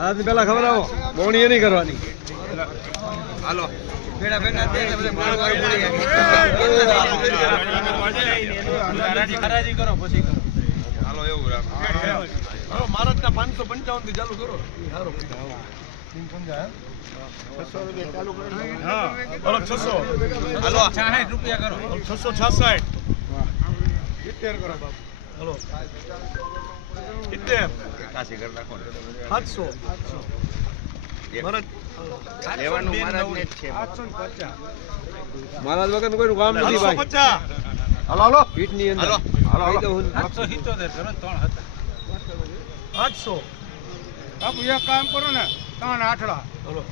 મહારાજને પેલા ખબર આવો. બોણી એ નહીં કરવાની. હાલો. હાલો એવું રાખો મહારાજના પાંચસો પંચાવનથી ચાલુ કરો. હાલો. છસો છાસઠ. સિત્તેર કરો બાપુ. હલો. સિત્તેર. કાશી કરી નાખો ને. સાતસો. મહારાજ લેવાનું મહારાજને જ છે. મહારાજ વગર કોઈ કામ નથી ભાઈ. પચાસ. હાલો પીઠની અંદર. હાલો. હાલો હતા. આઠસો બાપુ એક કામ કરો ને ત્રણ આઠડા. હલો.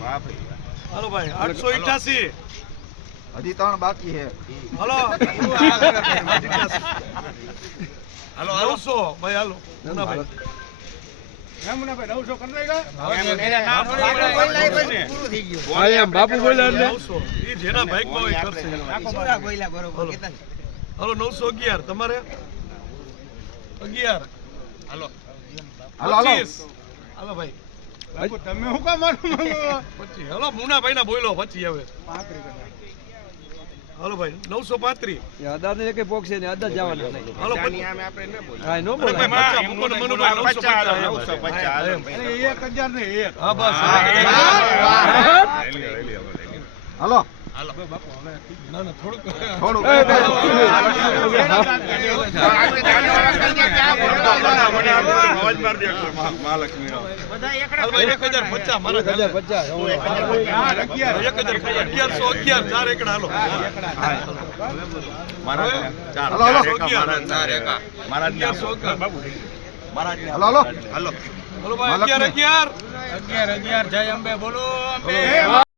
બાપ હાલો ભાઈ આઠસો ઇઠાસી હજી ત્રણ બાકી છે. હલો. હાલો હાલો. નવસો ભાઈ હાલો. હા બાપુ હલો. નવસો અગિયાર. તમારે? અગિયાર. હાલો. હાલો ભાઈ. તમે શું કામ મારું? પચીસ. હલો મુનાભાઈ ના બોલો પછી હવે હાલો ભાઈ નવસો પાંત્રીસ. અદાર ને કઈ પોક છે. ને અદાર જવાના નહીં હાલો આપણે ન બોલ હા નો મૂકો નવસો પચાસ. એક હજાર ને એક. હા બસ. હાલો. મારા અગિયાર અગિયાર અગિયાર અગિયાર અગિયાર અગિયાર જય અંબે બોલો હાલો.